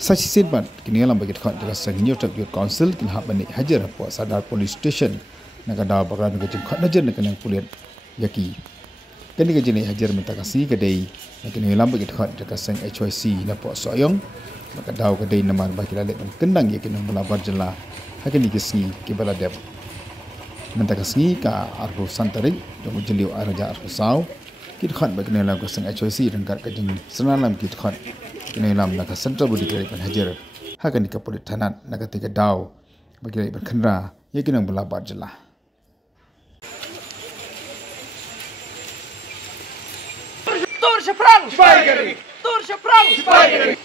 Saksi sirban kini alam bagi dekat dengan senior Youth Council kini hak bani hajar apa sadar police station nak ada bagan dengan jengkat najar dengan yang pulian yaki kini kejini hajar minta kasih kedai nak kini alam bagi dekat dengan seng HYC nak puas soyong nak ada kedai nama bagi lalek kendang yaki nak melabar jelah hakini kisni kibala dep minta kasih ka arhu santarik dengan jeliu araja arhu sau kita kan bagi alam seng HYC dengan kejeng senalam kita kan kini lam nak central budi kiri pan hajar hakan di kapolit tanan nak tiga daw bagi kiri pan kendra ya kini belabar jelah Tur seperang Spider Tur seperang Spider